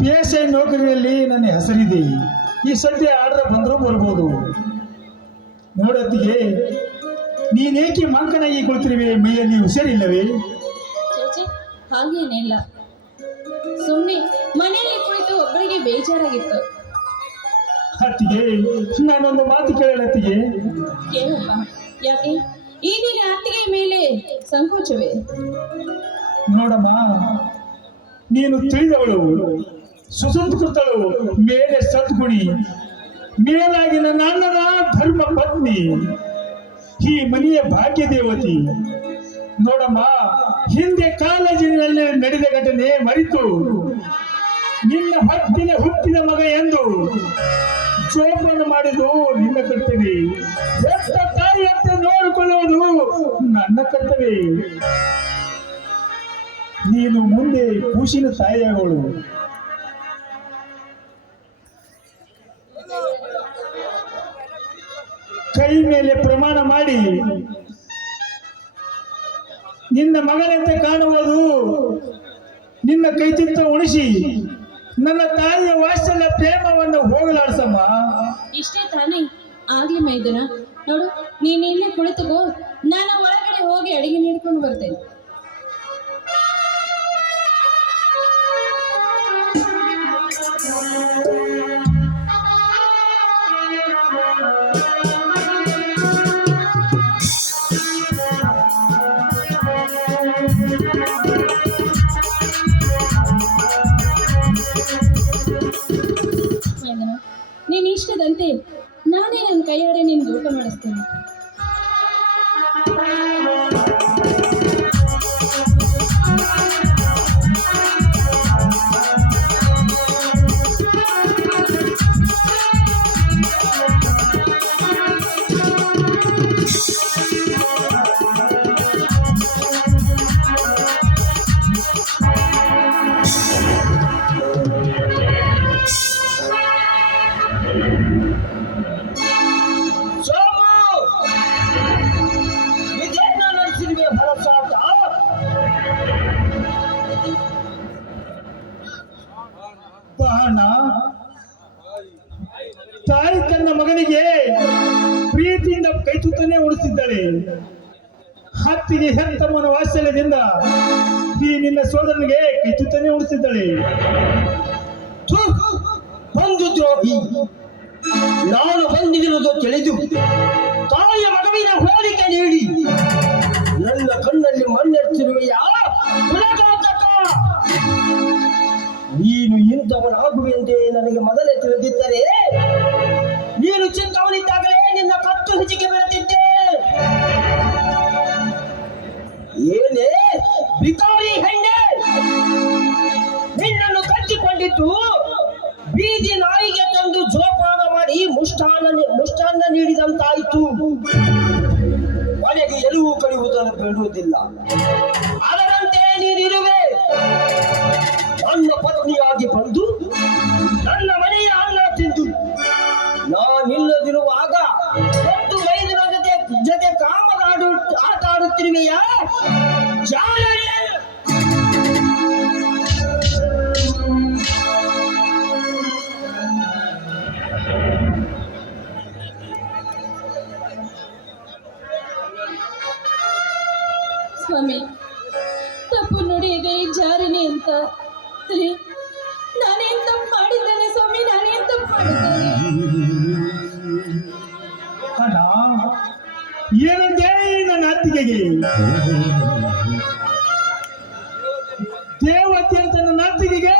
PSI ನೌಕರಿಯಲ್ಲಿ ನನ್ನ ಹೆಸರಿದೆ. ಈ ಸದ್ಯ ಆರ್ಡರ್ ಬಂದರೂ ಬರ್ಬೋದು. ನೋಡತ್ತಿಗೆ ನೀನೇಕೆ ಮಂಕನಾಗಿ ಕುಳಿತಿರುವೆ? ಮೈಯಲ್ಲಿ ಹುಷಾರಿಲ್ಲವೇ? ಚೇಚೆ, ಹಾಗೇನಿಲ್ಲ. ಸುಮ್ಮನೆ ಮನೆಯಲ್ಲಿ ಕುಳಿತು ಒಬ್ಬರಿಗೆ ಬೇಜಾರಾಗಿತ್ತು. ಅತ್ತಿಗೆ, ನಾನೊಂದು ಮಾತು ಕೇಳತ್ತಿಗೆ. ಕೇಳಪ್ಪ. ಯಾಕೆ ಈಗಿನ ಅತ್ತಿಗೆ ಮೇಲೆ ಸಂಕೋಚವೇ? ನೋಡಮ್ಮ, ನೀನು ತಿಳಿದವಳು, ಸುಸಂಸ್ಕೃತಳು, ಮೇಲೆ ಸದ್ಗುಣಿ, ಮೇಲಾಗಿನ ನನ್ನದ ಧರ್ಮ ಪತ್ನಿ, ಈ ಮನೆಯ ಭಾಗ್ಯ ದೇವತಿ. ನೋಡಮ್ಮ, ಹಿಂದೆ ಕಾಲೇಜಿನಲ್ಲಿ ನಡೆದ ಘಟನೆ ಮರೆತು ನಿನ್ನ ಹತ್ತಿನ ಹುಟ್ಟಿದ ಮಗ ಎಂದು ಜೋಪಾನ ಮಾಡಿದ್ದು ನಿನ್ನ ಕರ್ತವ್ಯ. ಹೆತ್ತ ತಾಯಿಯಂತೆ ನೋಡಿಕೊಳ್ಳುವುದು ನನ್ನ ಕರ್ತವ್ಯ. ನೀನು ಮುಂದೆ ಕೂಸಿನ ತಾಯಿಯಾಗೋಳು. ಕೈ ಮೇಲೆ ಪ್ರಮಾಣ ಮಾಡಿ ನಿನ್ನ ಮಗನಂತೆ ಕಾಣುವುದು, ನಿನ್ನ ಕೈ ಚಿತ್ತ ಉಣಿಸಿ ನನ್ನ ತಾಯಿಯ ವಾತ್ಸಲ್ಯ ಪ್ರೇಮವನ್ನು ಹೋಗಲಾಡಿಸಮ್ಮ. ಇಷ್ಟೇ ತಾನೇ? ಆಗ್ಲಿ ಮೈದುನ, ನೋಡು, ನೀನು ಇಲ್ಲೇ ಕುಳಿತುಕೋ, ನಾನು ಒಳಗಡೆ ಹೋಗಿ ಅಡಿಗೆ ನೀಡ್ಕೊಂಡು ಬರ್ತೇನೆ. ನೀನು ಇಷ್ಟದಂತೆ ನಾನೇ ನನ್ನ ಕೈಯಾರೆ ನಿನ್ಗೆ ಊಟ ಮಾಡಿಸ್ತೇನೆ. ತಾಯಿ ತನ್ನ ಮಗನಿಗೆ ಪ್ರೀತಿಯಿಂದ ಕೈತುತ್ತನೇ ಉಳಿಸಿದ್ದಾಳೆ. ಹತ್ತಿಗೆ ಹೆತ್ತಮ್ಮನ ವಾತ್ಸಲ್ಯದಿಂದ ಈ ನಿನ್ನ ಸೋದರನಿಗೆ ಕೈತುತ್ತನೇ ಉಳಿಸಿದ್ದಾಳೆ. ಬಂದು ದ್ರೋಹಿ, ನಾನು ಬಂದಿರುವುದು ತಿಳಿದು ತಾಯಿಯ ಮಗವಿನ ಹೋಲಿಕೆ ನೀಡಿ ನನ್ನ ಕಣ್ಣಲ್ಲಿ ಮಣ್ಣೆತ್ತಿರುವೆಯಾ? ನೀನು ಇಂಥವನಾಗುವೆಂದೇ ನನಗೆ ಮೊದಲೇ ತಿಳಿದಿದ್ದರೆ ನೀನು ಚಿಕ್ಕವನಿದ್ದಾಗಲೇ ನಿನ್ನ ಕತ್ತು ಹಿಚಿಕೆ ಬೆಳೆದಿದ್ದೆ. ಏನೇ ಬಿಕಾರಿ ಹೆಣ್ಣೆ, ನಿನ್ನನ್ನು ಕಟ್ಟಿಕೊಂಡಿದ್ದು ಬೀದಿ ನಾಯಿಗೆ ತಂದು ಜೋಪಾನ ಮಾಡಿ ಮುಷ್ಟಾನ್ನ ನೀಡಿದಂತಾಯಿತು. ಮನೆಗೆ ಎಲುವು ಕಡಿಯುವುದನ್ನು ಬಿಡುವುದಿಲ್ಲ. ಅದರಂತೆ ನೀನಿರುವೆ. ನನ್ನ ಪತ್ನಿಯಾಗಿ ಬಂದು ನನ್ನ ಮನೆಯ ಅನ್ನ ತಿಂದು ನಾನಿಲ್ಲದಿರುವಾಗ ಮತ್ತು ಮೈದುನ ಜೊತೆ ಕಾಮದ ಆಟ ಆಡುತ್ತಿರುವೆಯಾ? ಸ್ವಾಮಿ, ತಪ್ಪು ನುಡಿಯಿದೆ, ಜಾರಿನಿ ಅಂತ ನಾನೇನ್ ತಪ್ಪು ಮಾಡಿದ್ದೇನೆ ಸ್ವಾಮಿ? ನಾನೇನ್ ತಪ್ಪು ಮಾಡಿದ್ದೇನೆ? ಅಣ್ಣ, ಏನಂತೆ ನನ್ನ ಅತ್ತಿಗೆಗೆ ದೇವತೆ ಅಂತ ನನ್ನ ಅತ್ತಿಗೆಗೆ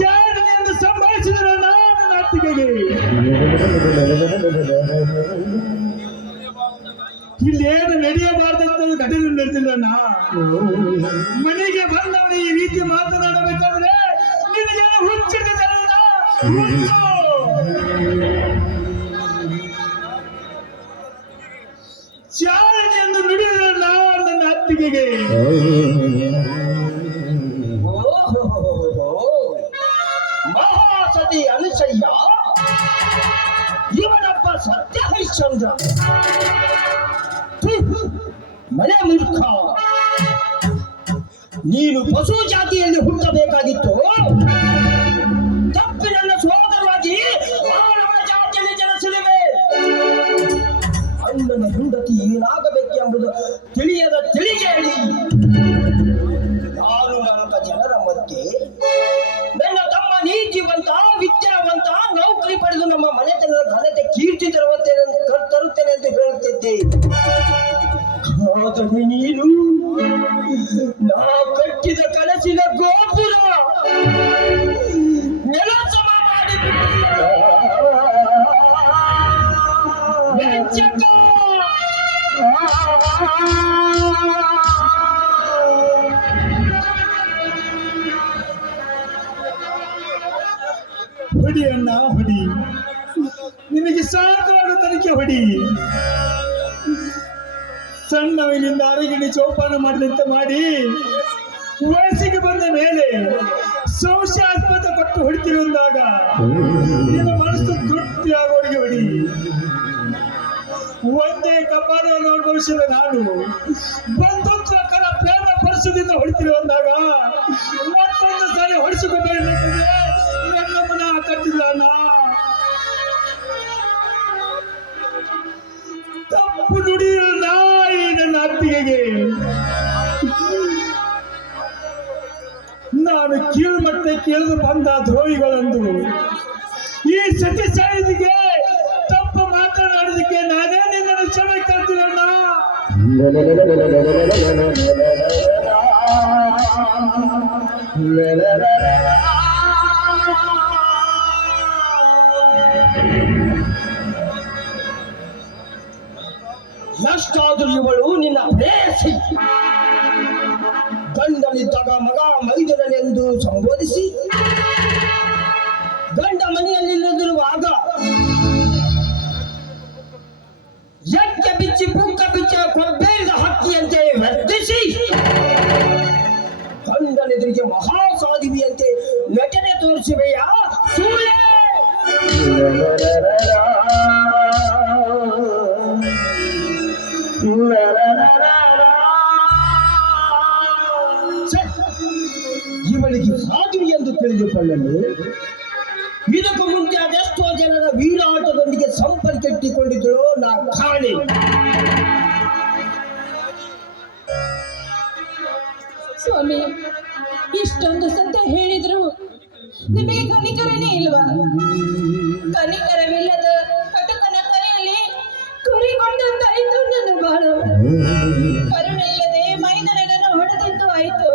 ಜಾರಿನಿ ಎಂದು ಸಂಭಾಷಿಸಿದ ನನ್ನ ಅತ್ತಿಗೆಗೆ ಇಲ್ಲೇನು ನಡೆಯಬಾರ್ದಂತ ಘಟನೆ ನಡೆದಿಲ್ಲ. ಮನೆಗೆ ಬಂದವನು ಈ ರೀತಿ ಮಾತನಾಡಬೇಕಾದ್ರೆ ನಿನಗೆ ಹುಚ್ಚಿಡಿದಲ್ಲ. ಚಾರಣೆ ಎಂದು ನುಡಿದಿಲ್ಲ ನನ್ನ ಅತ್ತಿಗೆಗೆ. ಮಹಾಸತಿ ಅನುಸಯ್ಯ ಇವನಪ್ಪ ಸತ್ಯ ಹರಿಶ್ಚಂದ್ರ. ಮನೆ ಮೂರ್ಖ, ನೀನು ಪಶು ಜಾತಿಯಲ್ಲಿ ಹುಟ್ಟಬೇಕಾಗಿತ್ತು. ವಿದ್ಯಾವಂತ ನೌಕರಿ ಪಡೆದು ನಮ್ಮ ಮನೆತನದ ಘನತೆ ಕೀರ್ತಿ ತರುತ್ತೇನೆ ಎಂದು ಹೇಳುತ್ತಿದ್ದೆ. ಆದರೆ ನೀನು ನಾ ಕಟ್ಟಿದ ಕನಸಿನ ಗೋಪುರ ನೆಲಸಮ ಮಾಡಿಬಿಟ್ಟಿಯ. ಹೊಡಿ ಅಣ್ಣ ಹೊಡಿ, ನಿನಗೆ ಸಾಕಾದ ತನಿಖೆ ಹೊಡಿ. ಸಣ್ಣ ವಯಲಿಂದ ಅರಗಿಣಿ ಚೌಪಾನ ಮಾಡಿದಂತೆ ಮಾಡಿ ವಯಸ್ಸಿಗೆ ಬಂದ ಮೇಲೆ ಸಂಶಯಾಸ್ಪದ ಪಟ್ಟು ಹೊಡಿತಿರುವಾಗ ನಿನ್ನ ಮನಸ್ಸು ತೃಪ್ತಿಯಾಗೋರಿಗೆ ಹೊಡಿ. ಒಂದೇ ಕಪಾಲವನ್ನು ಅನುಭವಿಸಿದ ನಾನು ಬಂಧುತ್ವಕರ ಪ್ರೇಮ ಪರಸದಿಂದ ಹೊಡಿತಿರುವಂದಾಗ ಮತ್ತೊಂದು ಸಾರಿ ಹೊಡಿಸಿಕೊಂಡು ನನ್ನ ಮನ ಕಟ್ಟಿಲ್ಲ. ತಪ್ಪು ನುಡಿಯುವ ನಾಯಿ ನನ್ನ ಅತ್ತಿಗೆಗೆ ನಾನು ಕೀಳ್ಮಟ್ಟಕ್ಕೆ ಇಳಿದು ಬಂದ ದ್ರೋಹಿಗಳಂದು ಈ ಸತಿ ಸಾಯಿದಿಗೆ ತಪ್ಪು ಮಾತನಾಡಿದಕ್ಕೆ ನಾನೇ ನಿನ್ನನ್ನು ಕ್ಷಮೆ ಕೇಳ್ತೀನಣ್ಣ. ಎಷ್ಟಾದರೂ ಇವಳು ನಿನ್ನ ಪ್ರೇಯಸಿ. ಗಂಡನಿದ್ದಾಗ ಮಗ ಮೈದುನನೆಂದು ಸಂಬೋಧಿಸಿ ಗಂಡ ಮನೆಯಲ್ಲಿಲ್ಲದಿರುವಾಗ ಎಕ್ಕೆ ಬಿಚ್ಚಿ ಪುಕ್ಕ ಬಿಚ್ಚ ಕೊಬ್ಬೇರಿದ ಹಕ್ಕಿಯಂತೆ ವರ್ತಿಸಿ ಗಂಡನೆದುರಿಗೆ ಮಹಾಸಾಧಿವಿಯಂತೆ ನಟನೆ ತೋರಿಸುವೆಯಾ ಸೂಳೆ? ಇವಳಿಗೆ ಸಾಧುವಿ ಎಂದು ತಿಳಿದುಕೊಳ್ಳಲು ಇದಕ್ಕೂ ಮುಂಚೆ ಅದೆಷ್ಟೋ ಜನರ ವೀರಾಟದೊಂದಿಗೆ ಸಂಪರ್ಕ ಇಟ್ಟುಕೊಂಡಿದ್ದಳು ನಾ ಕಾಣೆ. ಸ್ವಾಮಿ, ಇಷ್ಟೊಂದು ಸತ್ಯ ಹೇಳಿದ್ರು ನಿಮಗೆ ಕನಿಕರನೇ ಇಲ್ವಾ? ಕನಿಕರವಿಲ್ಲದ ಕಟಕನ ಕೈಯಲ್ಲಿ ಕುರಿಕೊಂಡಂತಾಯಿತು ನನ್ನ ಬಾಳು. ಕರುಣೆ ಇಲ್ಲದೆ ಮೈದನನ್ನು ಹೊಡೆದಿದ್ದು ಆಯಿತು.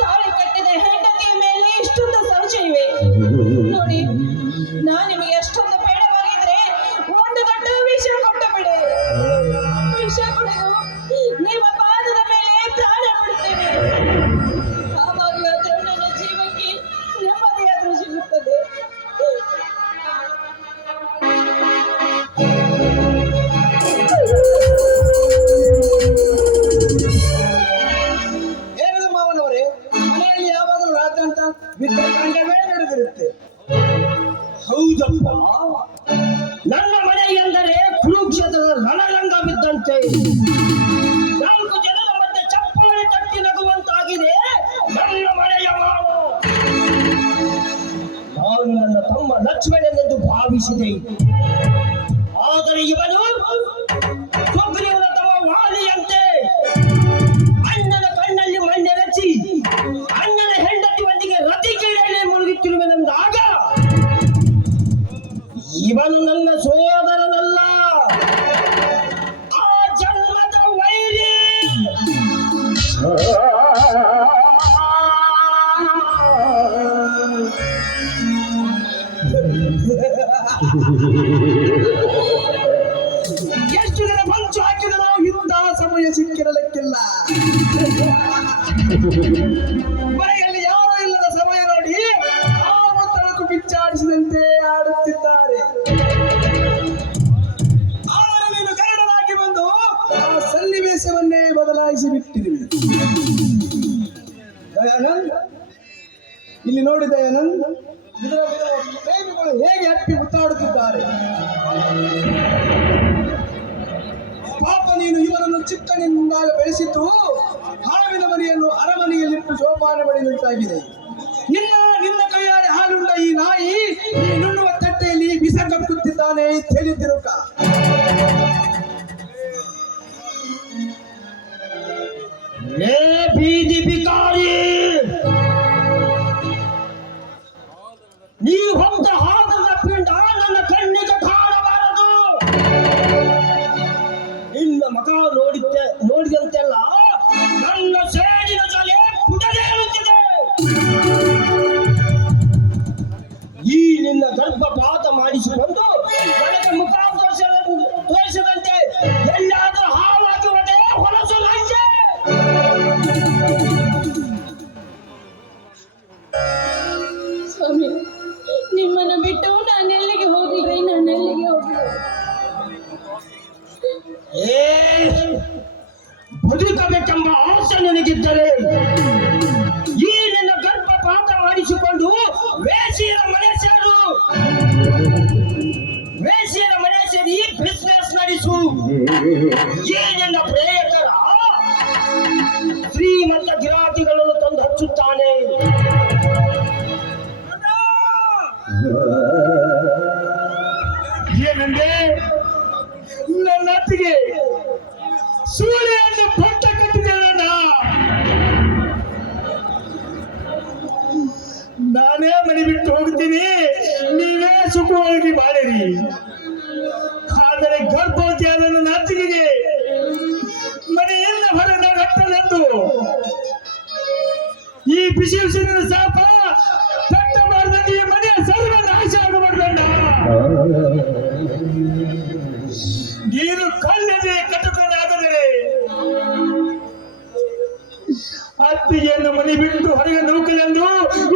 ತಾಳಿ ಕಟ್ಟಿದ ಹೆಂಡತಿಯ ಮೇಲೆ ಇಷ್ಟೊಂದು ಸಂಶಯವೇ? ನೋಡಿ, ನಾನು ನಿಮಗೆ ಅಷ್ಟೊಂದು ಬೇಡವಾಗಿದ್ರೆ ಒಂದು ದೊಡ್ಡ ವಿಷಯ ಕೊಟ್ಟು ಬಿಡಿ. ವಿಷ ಕುಡಿದು ನಿಮ್ಮ ಪಾದದ ಮೇಲೆ ಪ್ರಾಣ ಬಿಡುತ್ತೇನೆ. ಆವಾಗಲಾದರೂ ನನ್ನ ಜೀವಕ್ಕೆ ನೆಮ್ಮದಿಯಾದರೂ ಸಿಗುತ್ತದೆ. ಏನದು ಮಾವನವರೇ, ಮನೆಯಲ್ಲಿ ಯಾವಾಗಲೂ ರಾತ್ರಂತ ವಿದ್ಯಾಕಾಂಡವೇ ನಡೆದಿರುತ್ತೆ. ಹೌದಪ್ಪ, ನನ್ನ ಮನೆ ಎಂದರೆ ಕುರುಕ್ಷೇತ್ರದ ರಣರಂಗವಿದ್ದಂತೆ. 4 ಜನರ ಮಧ್ಯೆ ಚಪ್ಪಾಳೆ ತಟ್ಟಿ ನಗುವಂತಾಗಿದೆ ನನ್ನ ಮನೆಯ ಮಾವು. ನಾನು ನನ್ನ ತಮ್ಮ ಲಕ್ಷ್ಮಣನೆಂದು ಭಾವಿಸಿದೆ. ಆದರೆ ಇವನು ಸುಗ್ರೀವನ ತಮ್ಮ ವಾಲಿಯಂತೆ ಅಣ್ಣನ ಕಣ್ಣಲ್ಲಿ ಮಣ್ಣೆರಚಿ ಅಣ್ಣನ ಹೆಂಡತಿಯೊಂದಿಗೆ ರತಿ ಕ್ರೀಡೆಯಲ್ಲಿ ಮುಳುಗುತ್ತಿರುವೆನೆಂದಾಗ ಇವನು ನನ್ನ ಸೋದರನಲ್ಲ, ಆ ಜನ್ಮದ ವೈರಿ. ಎಷ್ಟು ಜನ ಮಂಚು ಹಾಕಿದರೂ ಇಂತಹ ಸಮಯ ಸಿಕ್ಕಿರಲಿಕ್ಕಿಲ್ಲ. ಮನೆಯಲ್ಲಿ ಯಾರೂ ಇಲ್ಲದ ಸಮಯ ನೋಡಿ ಹಾವು ತಳಕು ಬಿಚ್ಚಾಡಿಸಿದಂತೆ ಆಡುತ್ತಿದ್ದಾರೆ. ಆದರೆ ನೀನು ಗರಡನಾಗಿ ಬಂದು ಆ ಸನ್ನಿವೇಶವನ್ನೇ ಬದಲಾಯಿಸಿ ಬಿಟ್ಟಿರುವೆ. ದಯಾನಂದ್, ಇಲ್ಲಿ ನೋಡಿ ದಯಾನಂದ್, ಇದರ ಪ್ರೇಮಿಗಳು ಹೇಗೆ ಹತ್ತಿ ಮುತ್ತಾಡುತ್ತಿದ್ದಾರೆ. ಪಾಪ, ನೀನು ಇವನನ್ನು ಚಿಕ್ಕನಿಂದಾಗ ಬೆಳೆಸಿದ್ದು ಹಾವಿನ ಮರಿಯನ್ನು ಅರಮನೆಯಲ್ಲಿಟ್ಟು ಜೋಪಾನ ಪಡೆಯುವಂತಾಗಿದೆ. ನಿನ್ನ ಕೈಯಾರೆ ಹಾಲುಂಡ ಈ ನಾಯಿ ಈ ನುಣ್ಣುವ ತಟ್ಟೆಯಲ್ಲಿ ವಿಷ ಕಕ್ಕುತ್ತಿದ್ದಾನೆ ತಿಳಿದಿರುಕ. ಬೀದಿ ಬಿಕಾರಿ, ನೀ ನಾನೇ ಮನೆ ಬಿಟ್ಟು ಹೋಗ್ತೀನಿ, ನೀವೇ ಸುಖವಾಗಿ ಬಾಳಿರಿ. ಆದರೆ ಗರ್ಭವತಿಯಾದ ನನ್ನ ಅತ್ತಿಗೆಗೆ ಮನೆಯಿಂದ ಹೊರಗಟ್ಟಲೆಂದು ಈ ಬಿಸಿ ಉಸಿರಿನ ಶಾಪ ತಟ್ಟಬಾರದಂತೆ ಈ ಮನೆಯ ಸರ್ವ ನಾಶ ಆಗಬಾರ್ದಂಡ. ನೀನು ಕಲ್ಲದೆ ಕಟುಕನಾದರೆ ಅತ್ತಿಗೆಯನ್ನು ಮನೆ ಬಿಟ್ಟು ಹೊರಗೆ ನೂಕಲೆಂದು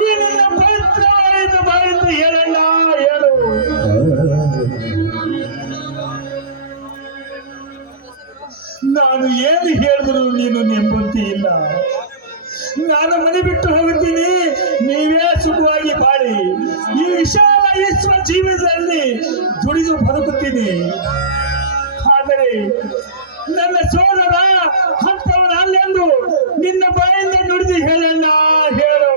ಈ ನಿನ್ನ ಪವಿತ್ರವಾದ ಬಾಯಿಂದ ಹೇಳಣ್ಣ, ಹೇಳು. ನಾನು ಏನು ಹೇಳಿದ್ರು ನೀನು ನೆಂಬಂತಿ ಇಲ್ಲ. ನಾನು ಮನೆ ಬಿಟ್ಟು ಹೋಗುತ್ತೀನಿ, ನೀವೇ ಸುಖವಾಗಿ ಬಾಳಿ. ಈ ವಿಶಾಲ ಈಶ್ವರ ಜೀವನದಲ್ಲಿ ದುಡಿದು ಬದುಕುತ್ತೀನಿ. ಆದರೆ ನನ್ನ ಸೋದರ ಹತ್ತವನ ಅಲ್ಲೆಂದು ನಿನ್ನ ಬಾಯಿಂದ ನುಡಿದು ಹೇಳಣ್ಣ, ಹೇಳು.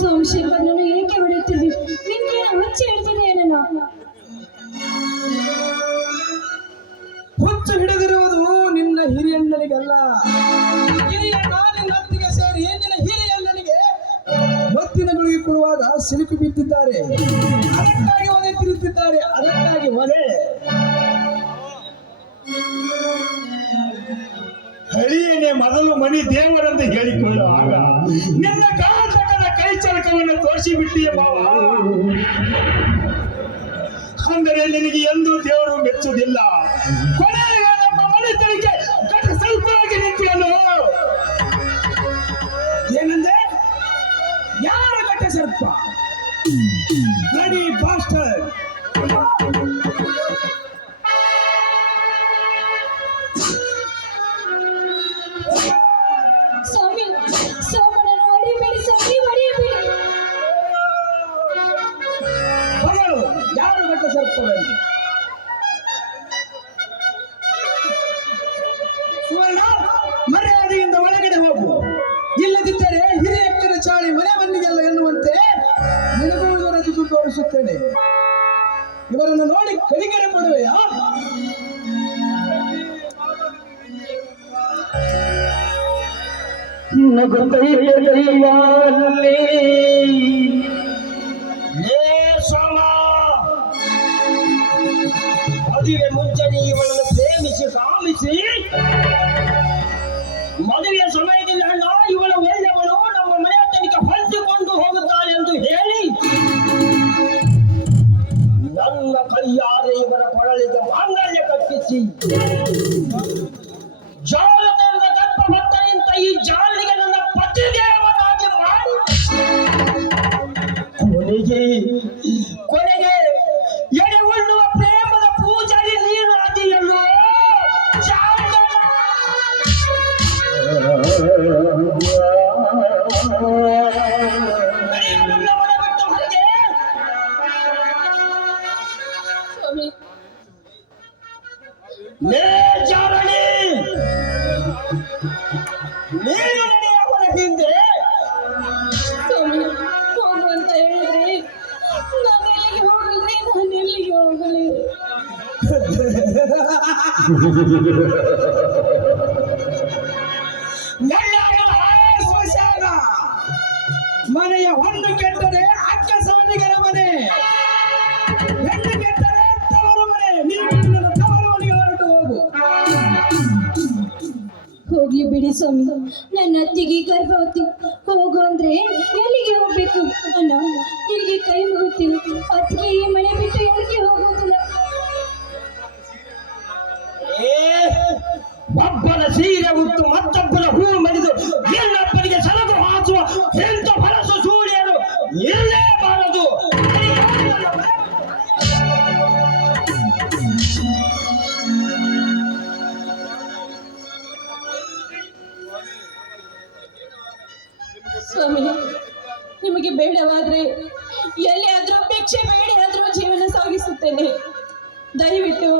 ಸೋಮಶೇಖರನನ್ನು ಏಕೆ ಹೊಡೆಯುತ್ತಿದ್ವಿ? ನಿನ್ಗೆ ಹುಚ್ಚು ಹಿಡಿದಿದೆ ಏನನ್ನ? ಹುಚ್ಚು ಹಿಡಿದಿರುವುದು ನಿನ್ನ ಹಿರಿಯಣ್ಣನಿಗಲ್ಲ, ಹಿರಿಯ ನಾನಿನ ಅತ್ತಿಗೆ ಸೇರಿ ನಿನ್ನ ಹಿರಿಯಣ್ಣನಿಗೆ ಮತ್ತಿನ ಗುಳಿಗೆ ಕೊಡುವಾಗ ಸಿಲುಕು ಬಿದ್ದಿದ್ದಾರೆ. ಅದಕ್ಕಾಗಿ ಒದೆ ತಿರುತ್ತಿದ್ದಾರೆ, ಅದಕ್ಕಾಗಿ ಒದೆ. ಹಳಿಯನೇ ಮೊದಲು ಮನಿ ದೇವರೆಂದು ಹೇಳಿಕೊಳ್ಳುವಾಗ ನಿನ್ನ ಘಾತಕದ ಕೈ ಚಳಕವನ್ನು ತೋರಿಸಿಬಿಟ್ಟಿಯ ಮಾವ. ಅಂದರೆ ನಿನಗೆ ಎಂದೂ ದೇವರು ಮೆಚ್ಚುವುದಿಲ್ಲ. ಕೊನೆಗೆ ನಮ್ಮ ಮನೆತನಕ್ಕೆ ಸ್ವಲ್ಪವಾಗಿ ನಿಂತಿಯಲು. ಏನಂದ್ರೆ ಯಾರ ಗಟ್ಟ ಸರ್ಪ? ನಡಿ ಬಾಸ್ಟರ್. ಸ್ವಾಮಿ, ಸೋಮನನ್ನು ಹೊಡೆಯಬೇಡಿ ಸ್ವಾಮಿ, ಹೊಡೆಯಬೇಡಿ. ಯಾರು ಗಟ್ಟ ಸರ್ಪವೆಂದು? ಸುವರ್ಣ, ಮರ್ಯಾದೆಯಿಂದ ಒಳಗಡೆ ಹೋಗು. ಇಲ್ಲದಿದ್ದರೆ ಹಿರಿಯಕ್ಕನ ಚಾಳಿ ಮನೆ ಮಂದಿಗೆಲ್ಲ ಎನ್ನುವಂತೆ ನಿನಗೂ ಇವರ ಜೊತೆ ತೋರಿಸುತ್ತೇನೆ. ಇವರನ್ನು ನೋಡಿ ಕಲಿಕೆರೆ ಕೊಡುವೆಯಾ? ಮದುವೆ ಮುಂಚೆನೆ ಇವಳನ್ನು ಪ್ರೇಮಿಸಿ ಕಾಮಿಸಿ ಮದುವೆಯ ಸಮಯದಲ್ಲಿ ಅಣ್ಣ ಇವಳ ಒಳ್ಳೆಯವಳು ನಮ್ಮ ಮನೆಯ ತನಕ ಹೊಂದಿಕೊಂಡು ಹೋಗುತ್ತಾಳೆ ಎಂದು ಹೇಳಿ ನನ್ನ ಕೈಯಾರೆ ಇವರ ಕೊಳಲಿಗೆ ಮಾಂಗಲ್ಯ ಕಟ್ಟಿಸಿ ಜಾಲದ ಗರ್ಭವತ್ತನಿಂದ ಈ ಜಾಲಿಗೆ ನನ್ನ ಪತಿದೇವನಾಗಿ ಮಾಡಿ ಕೊನೆಗೆ ಎಡೆ ಉಣ್ಣುವ ಪ್ರೇಮದ ಪೂಜಾರಿ ನೀನು ಆದಿಯಲ್ಲೋ. ನೀನು ನಡೆಯವನ ಹಿಂದೆ ಸ್ವಾಮಿ, ಹೋಗುವಂತ ಹೇಳಿದ್ರೆ ನಾನು ಎಲ್ಲಿಗೆ ಹೋಗಲಿ? ನಾನು ಎಲ್ಲಿಗೆ ಹೋಗಲಿ? ಸ್ಮಶಾನ ಮನೆಯ ಹೊಂದು ಕೆಟ್ಟರೆ ಅಕ್ಕ ಸಾಲಿಗರ ಮನೆ, ಹೆಣ್ಣು ಕೆಟ್ಟರೆ ತವರು ಮನೆ. ನೀನು ತವರು ಮನೆಗೆ ಹೊರಟು ಹೋಗು. ಹೋಗ್ಲಿ ಬಿಡಿ ಸ್ವಾಮಿ, ನನ್ನ ಅತ್ತಿಗೆ ಗರ್ಭವತಿ. ಹೋಗು ಅಂದ್ರೆ ಎಲ್ಲಿಗೆ ಹೋಗ್ಬೇಕು ಅಣ್ಣ? ನಿನಗೆ ಕೈ ಮುಗುತ್ತೀನಿ. ಅತ್ತಿಗೆ ಈ ಮನೆ ಬಿಟ್ಟು ಎಲ್ಲಿಗೆ ಹೋಗೋದಿಲ್ಲ. ಒಬ್ಬನ ಸೀರೆ ಉಟ್ಟು ಮತ್ತೊಬ್ಬನ ಹೂ ಮಡಿದು ಎಲ್ಲೊಬ್ಬನಿಗೆ ಸಲಗು ಹಾಸುವ ಎಂತ ಫಲಸು ಸೂರ್ಯರು ಇರಲೇಬಾರದು. ಸ್ವಾಮಿ, ನಿಮಗೆ ಬೇಡವಾದ್ರೆ ಎಲ್ಲಿಯಾದ್ರೂ ಭಿಕ್ಷೆ ಬೇಡಿ ಆದ್ರೂ ಜೀವನ ಸಾಗಿಸುತ್ತೇನೆ. ದಯವಿಟ್ಟು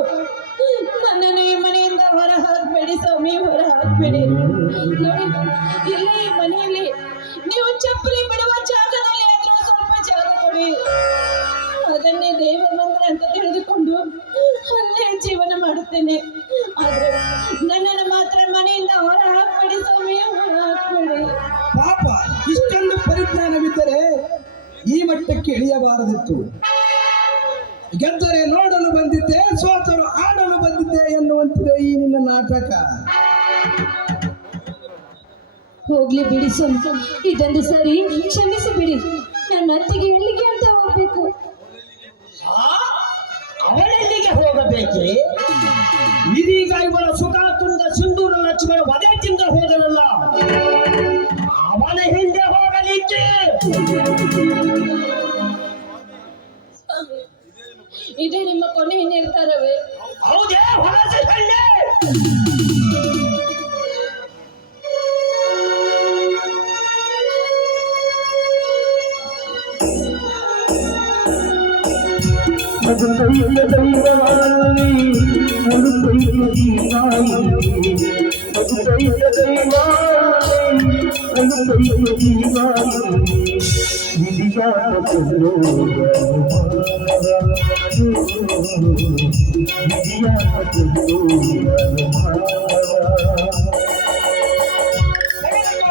ನನ್ನನ್ನು ಈ ಮನೆಯಿಂದ ಹೊರ ಹಾಕಬೇಡಿ ಸ್ವಾಮಿ, ಹೊರ ಹಾಕಬೇಡಿ. ನೋಡಿ, ಇಲ್ಲಿ ಈ ಮನೆಯಲ್ಲಿ ನೀವು ಚಪ್ಪಲಿ ಬಿಡುವ ಈ ಮಟ್ಟಕ್ಕೆ ಇಳಿಯಬಾರದಿತ್ತು. ಗೆದ್ದರೆ ನೋಡಲು ಬಂದಿದ್ದೆ, ಸೋತರು ಆಡಲು ಬಂದಿದ್ದೆ ಎನ್ನುವಂತಿದೆ ಈ ನಿನ್ನ ನಾಟಕ. ಹೋಗ್ಲಿ ಬಿಡಿ ಸ್ವಾಮಿ, ಇದೊಂದು ಸರಿ ಕ್ಷಮಿಸಿ ಬಿಡಿ. ನನ್ನ ಅತ್ತಿಗೆ ಎಲ್ಲಿಗೆ ಅಂತ ಹೋಗ್ಬೇಕು. ಅವಳೆಲ್ಲಿಗೆ ಹೋಗಬೇಕೆ? ಇದೀಗ ಇವಳ ಸುಖ ತುಂಡ ಸಿಂಧೂರ ಲಕ್ಷ್ಮಣ ವಧೆ ತಿಂದ ಹೋದನಲ್ಲ, ಅವನ ಹಿಂದೆ ಹೋಗಲಿಕ್ಕೆ. ಇದೇ ನಿಮ್ಮ ಕೊನೆಯ ನಿರ್ಧಾರವೇ? ಹೌದೇ ಹೊಲಸೆ ಹಳ್ಳಿ.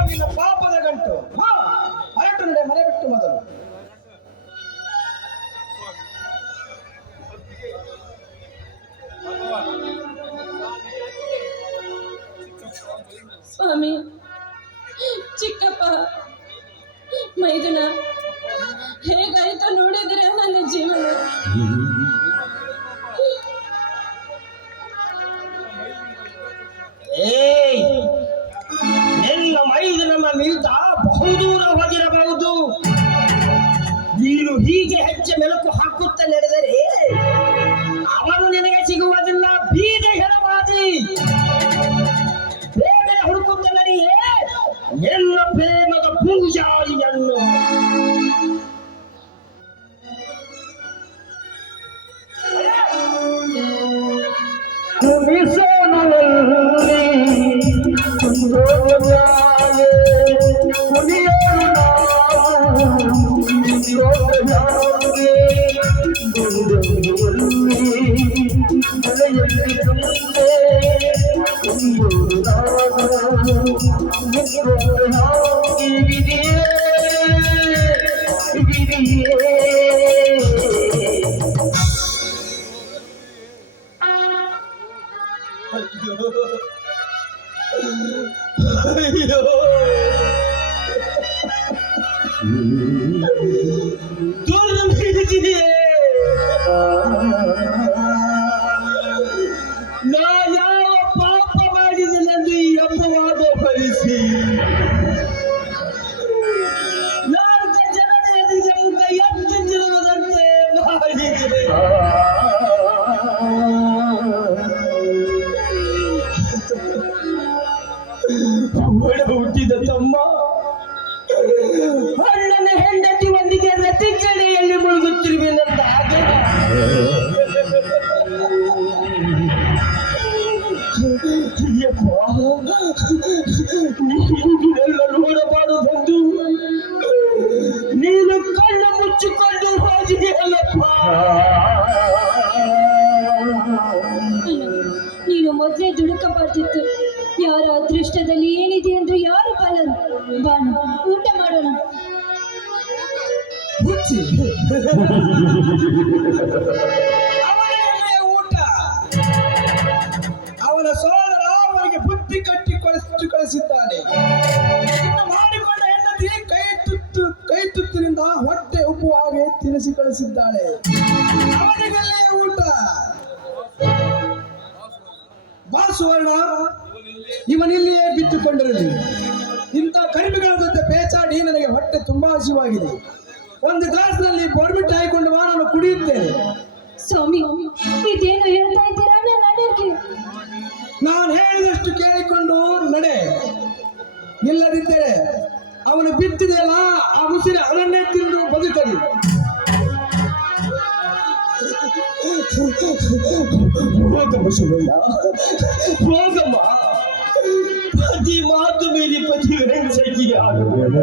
ನಿನ್ನ ಪಾಪದ ಗಂಟು. ಹೊರಟು ನಡೆ, ಮನೆ ಬಿಟ್ಟು ಮೊದಲು. ಸ್ವಾಮಿ, ಚಿಕ್ಕಪ್ಪ, ಮೈದುನ, ಹೇಗಾಯ್ತು ನೋಡಿದ್ರೆ ನನ್ನ ಜೀವನ. ಏಯ್, ನಿನ್ನ ಮೈದನನ್ನ ನಿಲ್ತ ಬಹುದೂರ ಹೋಗಿರಬಹುದು. ನೀನು ಹೀಗೆ ಹೆಜ್ಜೆ ಮೆಲುಕು ಹಾಕುತ್ತಾ ನಡೆದರೆ ಅವನು ನಿನಗೆ ಸಿಗುವುದಿಲ್ಲ. ಬೀದ ಹೆರವಾದಿ ಬೇಗನೆ ಹುಡುಕುತ್ತ ನಡೆಯೇ ಎಲ್ಲ ಪ್ರೇಮದ ಪೂಜಾರಿಯನ್ನು. ನಾ ಯಾವ ಪಾಪ ಮಾಡಿದನೆಂದು ಈ ಅಪವಾದ ಭರಿಸಿ ನಾಲ್ಕ ಜನರ ಎದುರಿಗೆ ಮುಖ ಎತ್ತು ನಿಲ್ಲದಂತೆ ಮಾಡಿದೆ. ಒಡ ಹುಟ್ಟಿದ ತಮ್ಮ ಅಣ್ಣನ ಹೆಂಡತಿ ಒಂದಿಗೆ ರತಿಕೆರೆಯಲ್ಲಿ ಮುಳುಗುತ್ತಿರುವೆನೆಂದ ಹಾಗೆ ನೀನೆಲ್ಲ ನೋಡಬಾರದೆಂದು ನೀನು ಕಣ್ಣು ಮುಚ್ಚಿಕೊಂಡು ಹೋಗಿದೆಯಲ್ಲಪ್ಪ. ನೀನು ಮೊದಲೇ ದುಡುಕಬಾರ್ದಿತ್ತು. ಯಾರ ಅದೃಷ್ಟದಲ್ಲಿ ಏನಿದೆ ಎಂದು ಯಾರು ಬಲ್ಲರು. ಬಾಣ, ಊಟ ಮಾಡೋಣ. ಹುಚ್ಚಿ, ಅವನಿಗೆ ಊಟ. ಅವನ ಸೋದರ ಅವನಿಗೆ ಬುದ್ಧಿ ಕಟ್ಟಿ ಕಳಿಸಿದ್ದಾನೆ. ಇನ್ನು ಮಾಡಿಕೊಂಡ ಹೆಂಡತಿ ಕೈ ತುತ್ತಿನಿಂದ ಹೊಟ್ಟೆ ಉಪ್ಪು ಹಾಗೆ ತಿನಿಸಿ ಕಳಿಸಿದ್ದಾಳೆ. ಅವನಿಗಲ್ಲೇ ಊಟ. ಬಾ ಸುವರ್ಣ, ಇವನಿಲ್ಲಿಯೇ ಬಿದ್ದುಕೊಂಡಿರಲಿ. ಇಂಥ ಕರಿಮೆಗಳ ಜೊತೆ ಬೇಚಾಡಿ ನನಗೆ ಹೊಟ್ಟೆ ತುಂಬಾ ಹಸಿವಾಗಿದೆ. ಒಂದು ಗ್ಲಾಸ್ನಲ್ಲಿ ಬೋರ್ಬಿಟ್ಟು ಹಾಕಿಕೊಂಡು ಬಾ, ನಾನು ಕುಡಿಯುತ್ತೇನೆ. ಸ್ವಾಮಿ, ಇದೇನು ಹೇಳ್ತಾ ಇದ್ದೀರಾ? ನನಗೆ ನಾನು ಹೇಳಿದಷ್ಟು ಕೇಳಿಕೊಂಡು ನಡೆ. ಇಲ್ಲದಿದ್ದರೆ ಅವನು ಬಿತ್ತಿದೆಯಲ್ಲ, ಆ ಮುಸಿರಿ ಅವನನ್ನೇ ತಿಂದು ಬದುಕಲಿ. ಹೋಗಮ್ಮ ಸುಮಣ್ಣ, ಹೋಗಮ್ಮ. ಪತಿ ಮಾತು ಮೀರಿ ಪತಿ ಸಖಿಯಾಗಬೇಡ.